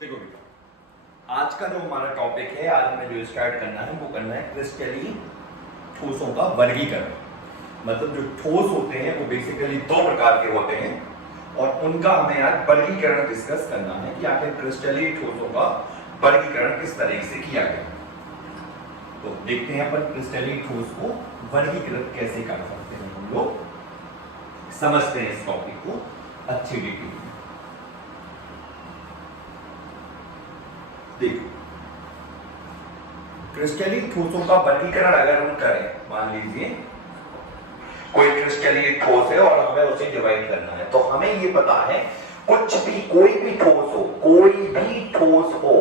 देखो बेटा, आज का जो हमारा टॉपिक है, आज हमें जो स्टार्ट करना है वो करना है क्रिस्टली ठोसों का वर्गीकरण। मतलब जो ठोस होते हैं वो बेसिकली दो प्रकार के होते हैं और उनका हमें आज वर्गीकरण डिस्कस करना है कि आखिर क्रिस्टली ठोसों का वर्गीकरण किस तरह से किया गया। तो देखते हैं अपन क्रिस्टली ठोस को वर्गीकृत कैसे कर सकते हैं। हम लोग समझते हैं इस टॉपिक को अच्छी डिटेल में। देखो, क्रिस्टली ठोसों का वर्गीकरण अगर हम करें, मान लीजिए कोई क्रिस्टली ठोस है और हमें उसे डिवाइड करना है, तो हमें ये पता है कुछ भी कोई भी ठोस हो, कोई भी ठोस हो,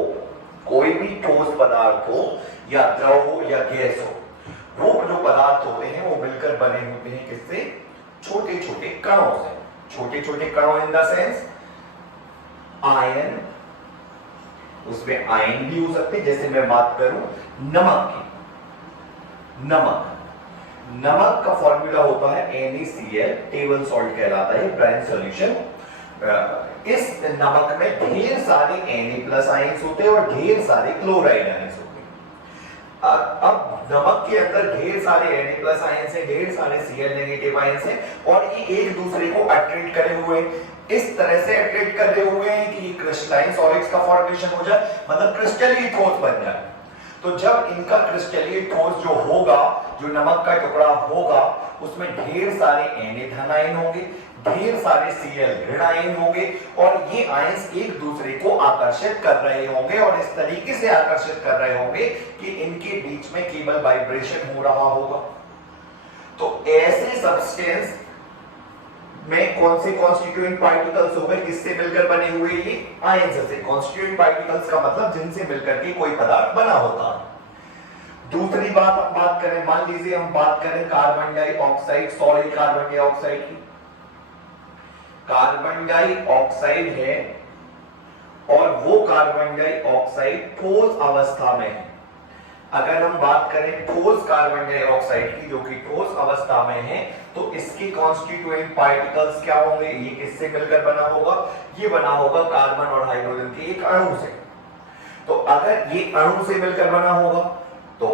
कोई भी ठोस पदार्थ हो या द्रव हो या गैस हो, वो जो पदार्थ होते हैं वो मिलकर बने होते हैं किससे? छोटे छोटे कणों से। छोटे छोटे कणों इन द सेंस आयन, उसमें आयन भी हो सकते हैं। जैसे मैं बात करूं नमक की, नमक का फॉर्मूला होता है NaCl, टेबल सॉल्ट कहलाता है, ब्राइन सॉल्यूशन। इस नमक में ढेर सारे Na+ आयंस होते हैं और ढेर सारे क्लोराइड आयंस होते हैं। अब नमक के अंदर ढेर सारे Na+ आयंस हैं, ढेर सारे Cl- आयंस हैं और ये एक दूसरे को अट्रैक्ट करे हुए हैं। इस तरह से अट्रैक्ट कर रहे हुए हैं कि क्रिस्टलाइन सॉलिड्स का फॉर्मेशन हो जाए, मतलब क्रिस्टलीय ठोस बन जाए। तो जब इनका क्रिस्टलीय ठोस जो होगा, जो नमक का टुकड़ा होगा, उसमें ढेर सारे Na धन आयन होंगे, ढेर सारे Cl ऋण आयन होंगे और ये आयंस एक दूसरे को आकर्षित कर रहे होंगे और इस तरीके से आकर्षित कर रहे होंगे कि इनके बीच में केवल वाइब्रेशन हो रहा होगा। तो ऐसे सब्सटेंस में कौन से कॉन्स्टिट्यूएंट पार्टिकल्स हो गए, किससे मिलकर बने हुए? ये आयंस से। कॉन्स्टिट्यूएंट पार्टिकल्स का मतलब जिनसे मिलकर के कोई पदार्थ बना होता है। दूसरी बात हम बात करें, मान लीजिए हम बात करें carbon dioxide, solid carbon dioxide की। कार्बन डाइऑक्साइड है और वो कार्बन डाइऑक्साइड ठोस अवस्था में है। अगर हम बात करें ठोस कार्बन डाइऑक्साइड की, जो कि ठोस अवस्था में है, तो इसके कॉन्स्टिट्यूएंट पार्टिकल्स क्या होंगे? ये किससे मिलकर बना होगा? ये बना होगा कार्बन और हाइड्रोजन के एक अणु से। तो अगर ये अणु से मिलकर बना होगा तो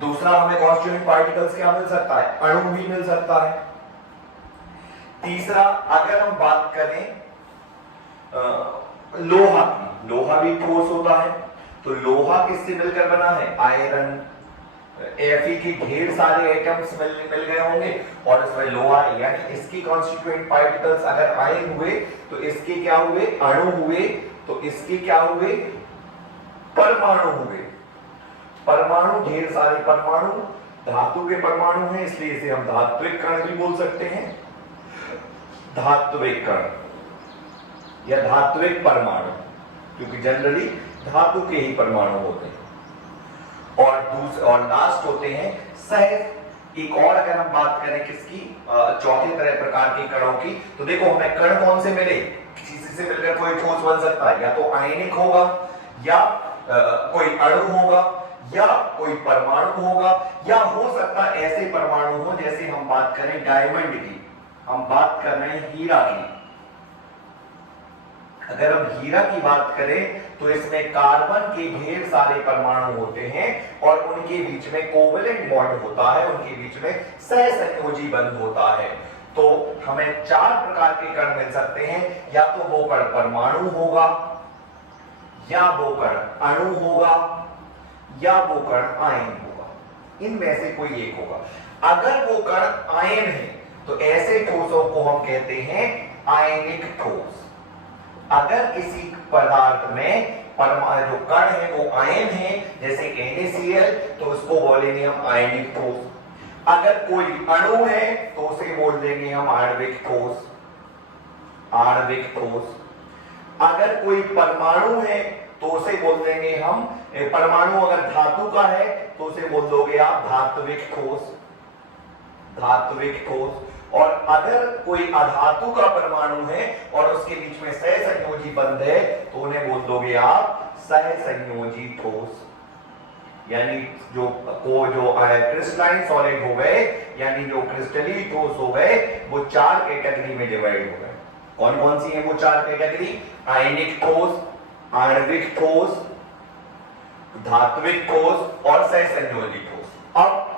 दूसरा हमें कॉन्स्टिट्यूएंट पार्टिकल्स क्या मिल सकता है? अणु भी मिल सकता है। तीसरा, अगर हम बात करें लोहा की, लोहा भी ठोस होता है, तो लोहा किससे मिलकर बना है? आयरन, Fe के ढेर सारे एटम्स मिल गए होंगे और इसमें लोहा है, यानी इसकी कॉन्स्टिट्यूएंट पार्टिकल्स अगर आयन हुए तो इसके क्या हुए? अणु हुए। तो इसके क्या हुए? परमाणु हुए। परमाणु, ढेर सारे परमाणु, धातु के परमाणु हैं, इसलिए इसे हम धात्विक कण भी बोल सकते हैं। धात्विक कण या धात्विक परमाणु, क्योंकि जनरली धातु के ही परमाणु होते हैं। और लास्ट होते हैं सहज। एक और अगर हम बात करें किसकी, चौथे तरह प्रकार के कणों की, तो देखो हमें कण कौन से मिले? किसी से मिलकर कोई ठोस बन सकता है, या तो आयनिक होगा या कोई अणु होगा या कोई परमाणु होगा, या हो सकता है ऐसे परमाणु हो, जैसे हम बात करें डायमंड की, हम बात कर रहे हैं हीरा की। अगर हम हीरा की बात करें तो इसमें कार्बन के ढेर सारे परमाणु होते हैं और उनके बीच में कोवेलेंट बॉन्ड होता है, उनके बीच में सहसंयोजी बंध होता है। तो हमें चार प्रकार के कण मिल सकते हैं, या तो वो कण परमाणु होगा, या वो कण अणु होगा, या वो कण आयन होगा। इनमें से कोई एक होगा। अगर वो कण आयन है तो ऐसे ठोसों को हम कहते हैं आयनिक ठोस। अगर किसी पदार्थ में जो कण है वो आयन है, जैसे NaCl, तो उसको बोलेंगे हम आयनिक ठोस। अगर कोई अणु है तो उसे बोल देंगे हम आणविक ठोस, आणविक ठोस। अगर कोई परमाणु है तो उसे बोल देंगे हम, परमाणु अगर धातु का है तो उसे बोल दोगे आप धात्विक ठोस, धात्विक ठोस। और अगर कोई अधातु का परमाणु है और उसके बीच में सहसंयोजी बंध है तो उन्हें बोल दोगे आप सहसंयोजी ठोस। यानी जो क्रिस्टलाइन सॉलिड हो गए, यानी जो क्रिस्टलीय ठोस हो गए, वो चार कैटेगरी में डिवाइड हो गए। कौन कौन सी है वो चार कैटेगरी? आयनिक ठोस, आणविक ठोस, धात्विक ठोस और सहसंयोजी ठोस। अब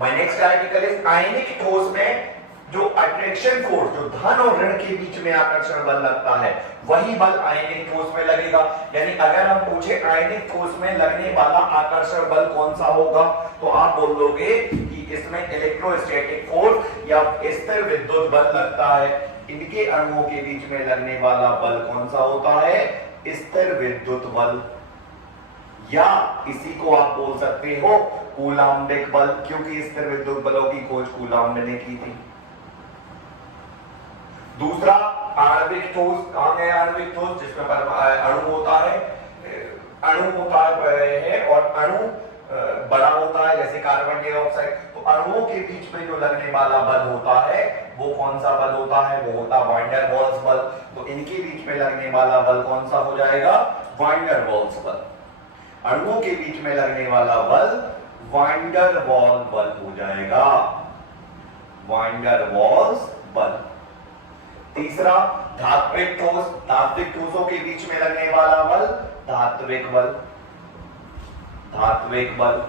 माय नेक्स्ट आर्टिकल इज आयनिक ठोस में जो अट्रैक्शन फोर्स, जो धन और ऋण के बीच में आकर्षण बल लगता है, वही बल आयनिक ठोस में लगेगा। यानी अगर हम पूछे आयनिक ठोस में लगने वाला आकर्षण बल कौन सा होगा, तो आप बोल दोगे कि इसमें इलेक्ट्रोस्टैटिक फोर्स या स्थिर विद्युत बल लगता है। इनके अणुओं के बीच में लगने वाला बल कौन सा होता है? स्थिर विद्युत बल, या इसी को आप बोल सकते हो कूलाम्बिक बल, क्योंकि स्थिर विद्युत बलों की खोज कूलाम्ब ने की थी। दूसरा आणविक ठोस, कहां है आणविक ठोस? जिसमें अणु होता है, और अणु बड़ा होता है, जैसे कार्बन डाइऑक्साइड। तो अणुओं के बीच में जो लगने वाला बल होता है वो कौन सा बल होता है? वो होता है वान डेर वाल्स बल। तो इनके बीच में लगने वाला बल कौन सा हो जाएगा? वान डेर वाल्स बल। अणुओं के बीच में लगने वाला बल वान डेर वाल बल हो जाएगा, वान डेर वाल्स बल। तीसरा धात्विक ठोस, धात्विक ठोसों के बीच में लगने वाला बल धात्विक बल, धात्विक बल।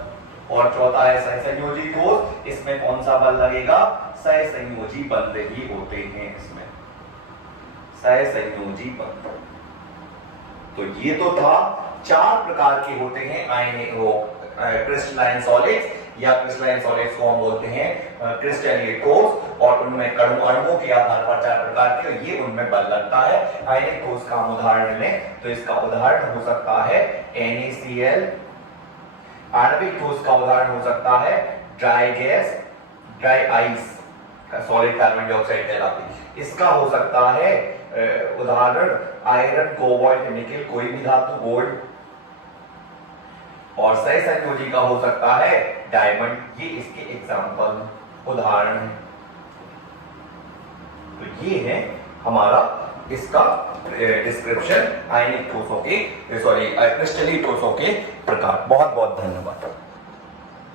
और चौथा है सहसंयोजी ठोस, इसमें कौन सा बल लगेगा? सहसंयोजी बंध ही होते हैं इसमें, सहसंयोजी बंध। तो ये तो था 4 प्रकार के होते हैं आयनिक क्रिस्टलाइन सॉलिड्स, या क्रिस्टलाइन सॉलिड्स को हम बोलते हैं क्रिस्टलीय ठोस, और उनमें अणुओं के आधार पर 4 प्रकार के, ये उनमें बल लगता है। आयनिक ठोस का हम उदाहरण लें तो इसका उदाहरण हो सकता है NaCl। आणविक ठोस का उदाहरण हो सकता है dry gas, dry ice, solid carbon dioxide कहलाती। इसका हो सकता है उदाहरण आयरन, कोबाल्ट, निकेल, कोई भी धातु, गोल्ड। और सहसंयोजी का हो सकता है डायमंड। ये इसके एग्जांपल उदाहरण हैं। तो ये है हमारा इसका डिस्क्रिप्शन आयनिक ठोसों के, सॉरी क्रिस्टलीय ठोसों के प्रकार। बहुत बहुत धन्यवाद।